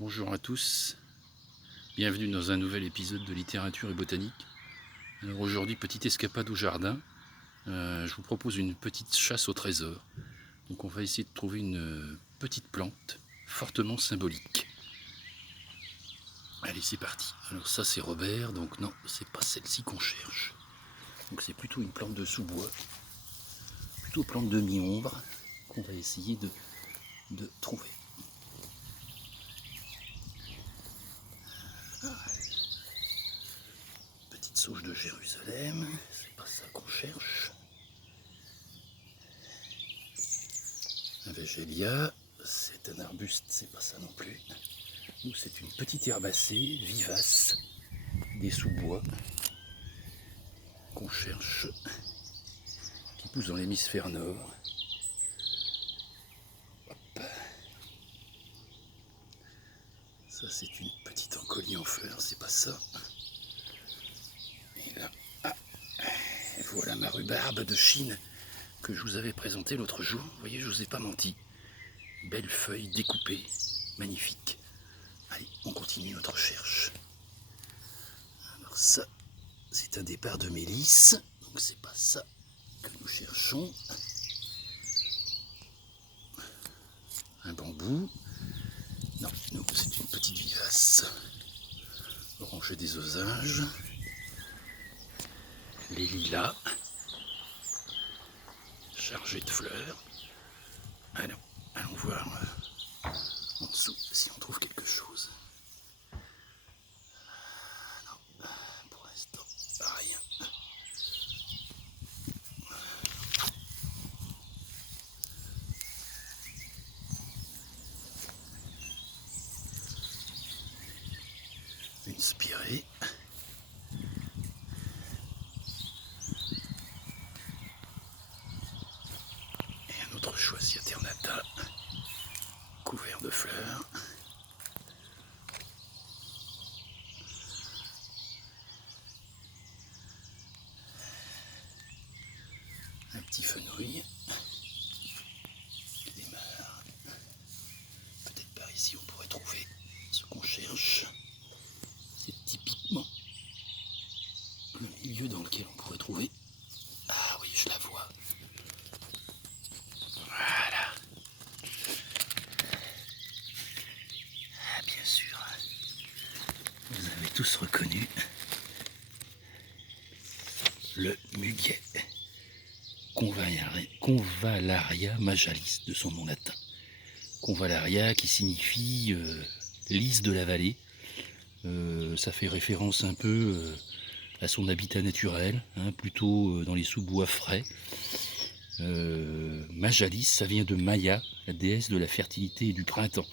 Bonjour à tous, bienvenue dans un nouvel épisode de littérature et botanique. Alors aujourd'hui, petite escapade au jardin. Je vous propose une petite chasse au trésor. Donc on va essayer de trouver une petite plante fortement symbolique. Allez, c'est parti. Alors ça c'est Robert, donc non, c'est pas celle-ci qu'on cherche. Donc c'est plutôt une plante de sous-bois, plutôt plante de mi-ombre qu'on va essayer de trouver. Petite sauge de Jérusalem, c'est pas ça qu'on cherche. Un végélia, c'est un arbuste, c'est pas ça non plus. Nous, c'est une petite herbacée vivace des sous-bois qu'on cherche, qui pousse dans l'hémisphère nord. Hop. Ça, c'est une petite encolie en fleurs, c'est pas ça. Et là, voilà ma rhubarbe de Chine que je vous avais présentée l'autre jour. Vous voyez, je vous ai pas menti. Belle feuille découpée, magnifique. Allez, on continue notre recherche. Alors ça, c'est un départ de mélisse, donc c'est pas ça que nous cherchons. Un bambou. Non, nous, c'est une petite vivace. Oranger des osages. Les lilas. Chargés de fleurs. Alors, allons voir en dessous si on trouve quelque chose. Non, pour l'instant, rien. Une spirée. Et un autre choisir alternata, couvert de fleurs. Un petit fenouil qui démarre. Peut-être par ici on pourrait trouver ce qu'on cherche. C'est typiquement le milieu dans lequel on pourrait trouver. Ah oui, je la vois. Voilà. Ah, bien sûr. Vous avez tous reconnu le muguet. Convallaria majalis, de son nom latin. Convallaria qui signifie lys de la vallée. Ça fait référence un peu à son habitat naturel, hein, plutôt dans les sous-bois frais. Majalis, ça vient de Maya, la déesse de la fertilité et du printemps.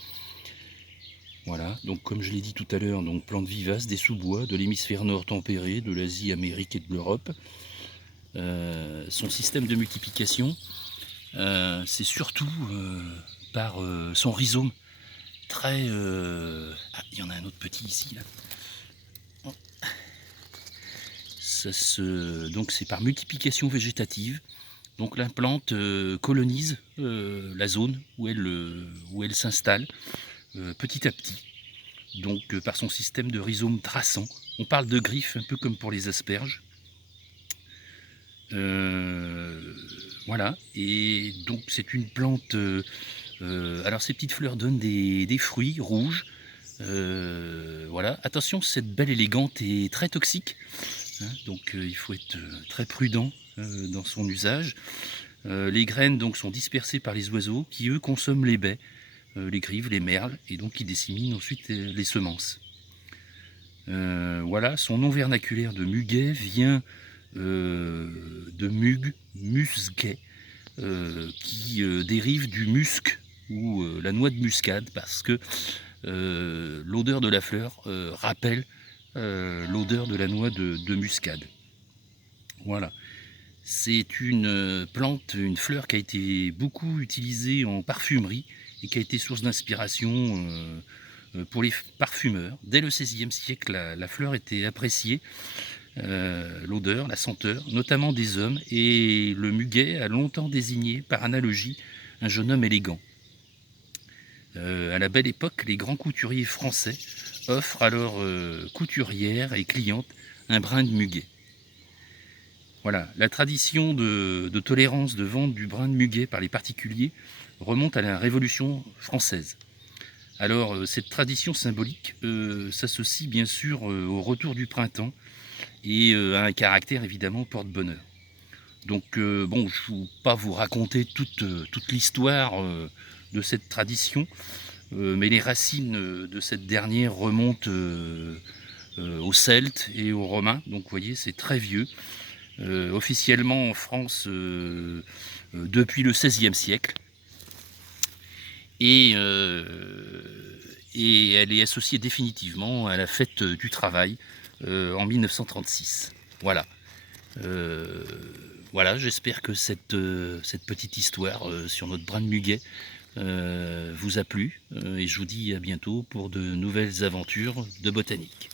Voilà, donc comme je l'ai dit tout à l'heure, donc plante vivace des sous-bois de l'hémisphère nord tempéré, de l'Asie, Amérique et de l'Europe. Son système de multiplication, c'est surtout par son rhizome très... Ah, il y en a un autre petit ici, là. Donc c'est par multiplication végétative. Donc la plante colonise la zone où elle s'installe petit à petit. Donc par son système de rhizome traçant. On parle de griffes un peu comme pour les asperges. Voilà, et donc c'est une plante... alors ces petites fleurs donnent des fruits rouges. Voilà, attention, cette belle élégante est très toxique. Hein, donc il faut être très prudent dans son usage. Les graines donc sont dispersées par les oiseaux qui eux consomment les baies, les grives, les merles, et donc qui disséminent ensuite les semences. Voilà, son nom vernaculaire de muguet vient de musguet, qui dérive du musc ou la noix de muscade, parce que l'odeur de la fleur rappelle l'odeur de la noix de muscade. Voilà. C'est une plante, une fleur qui a été beaucoup utilisée en parfumerie et qui a été source d'inspiration pour les parfumeurs. Dès le XVIe siècle, la fleur était appréciée, l'odeur, la senteur, notamment des hommes, et le muguet a longtemps désigné, par analogie, un jeune homme élégant. À la belle époque, les grands couturiers français offrent à leurs couturières et clientes un brin de muguet. Voilà, la tradition de tolérance de vente du brin de muguet par les particuliers remonte à la Révolution française. Alors, cette tradition symbolique s'associe bien sûr au retour du printemps et a un caractère évidemment porte-bonheur. Donc, bon, je ne vais pas vous raconter toute l'histoire de cette tradition, mais les racines de cette dernière remontent aux Celtes et aux Romains. Donc, vous voyez, c'est très vieux. Officiellement en France depuis le XVIe siècle. Et elle est associée définitivement à la fête du travail en 1936. Voilà. Voilà, j'espère que cette petite histoire sur notre brin de muguet vous a plu. Et je vous dis à bientôt pour de nouvelles aventures de botanique.